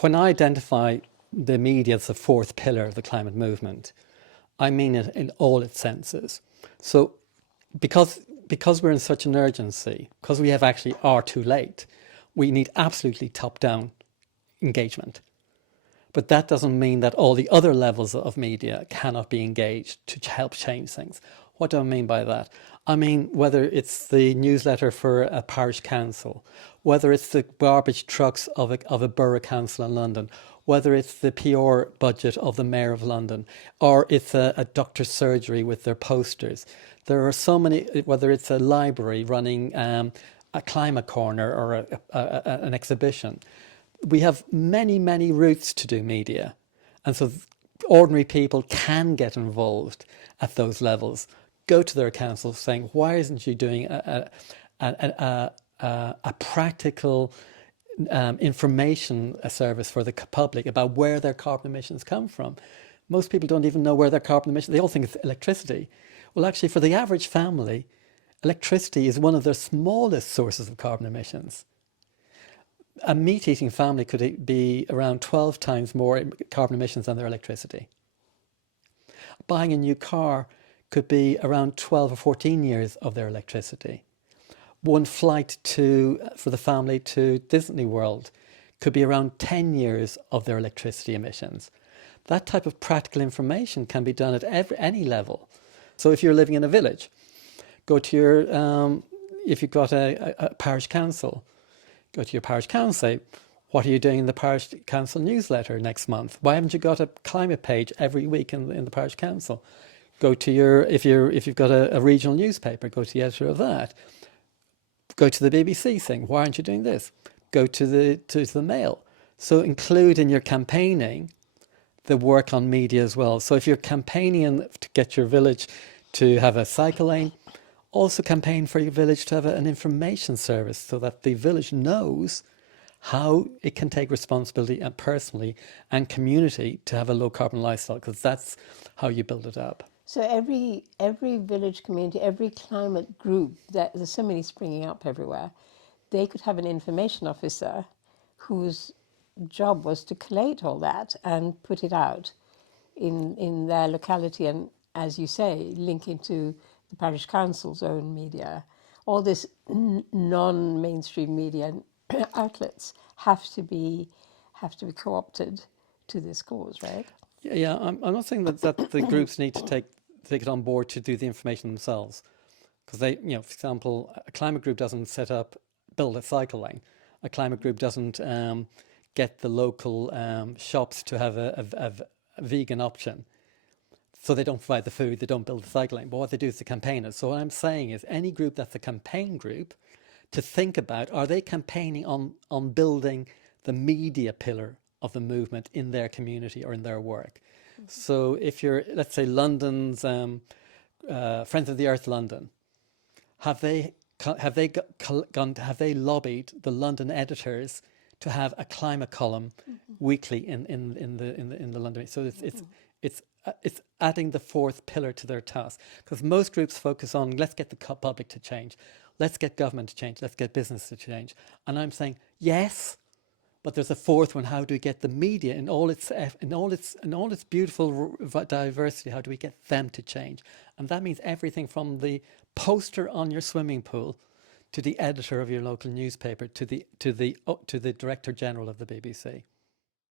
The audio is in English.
when I identify the media as the fourth pillar of the climate movement, I mean it in all its senses. So because we're in such an urgency, because we have actually are too late, we need absolutely top-down engagement. But that doesn't mean that all the other levels of media cannot be engaged to help change things. What do I mean by that? I mean, whether it's the newsletter for a parish council, whether it's the garbage trucks of a borough council in London, whether it's the PR budget of the Mayor of London, or it's a doctor's surgery with their posters. There are so many, whether it's a library running a climate corner or an exhibition. We have many, many routes to do media. And so ordinary people can get involved at those levels. Go to their council saying, why isn't you doing a practical information service for the public about where their carbon emissions come from? Most people don't even know where their carbon emissions, they all think it's electricity. Well, actually, for the average family, electricity is one of their smallest sources of carbon emissions. A meat-eating family could be around 12 times more carbon emissions than their electricity. Buying a new car could be around 12 or 14 years of their electricity. One flight for the family to Disney World could be around 10 years of their electricity emissions. That type of practical information can be done at any level. So if you're living in a village, go to your, if you've got a parish council, go to your parish council, say, what are you doing in the parish council newsletter next month? Why haven't you got a climate page every week in the parish council? Go to your, if you've got a regional newspaper, go to the editor of that. Go to the BBC saying, why aren't you doing this? Go to the Mail. So include in your campaigning the work on media as well. So if you're campaigning to get your village to have a cycle lane, also campaign for your village to have an information service so that the village knows how it can take responsibility and personally and community to have a low carbon lifestyle, because that's how you build it up. So every village community, every climate group, there's so many springing up everywhere, they could have an information officer whose job was to collate all that and put it out in their locality and, as you say, link into the parish council's own media. All this non-mainstream media outlets have to be co-opted to this cause, right? Yeah, I'm not saying that the groups need to take it on board to do the information themselves, because they, for example, a climate group doesn't build a cycle lane. A climate group doesn't get the local shops to have a vegan option. So they don't provide the food, they don't build the cycle lane. But what they do is the campaigners. So what I'm saying is any group that's a campaign group, to think about, are they campaigning on building the media pillar of the movement in their community or in their work? Mm-hmm. So if you're, let's say, London's Friends of the Earth London, have they lobbied the London editors to have a climate column weekly in the London? So it's adding the fourth pillar to their task, because most groups focus on, let's get the public to change, let's get government to change, let's get business to change. And I'm saying yes, but there's a fourth one. How do we get the media in all its beautiful diversity? How do we get them to change? And that means everything from the poster on your swimming pool to the editor of your local newspaper to the Director General of the BBC.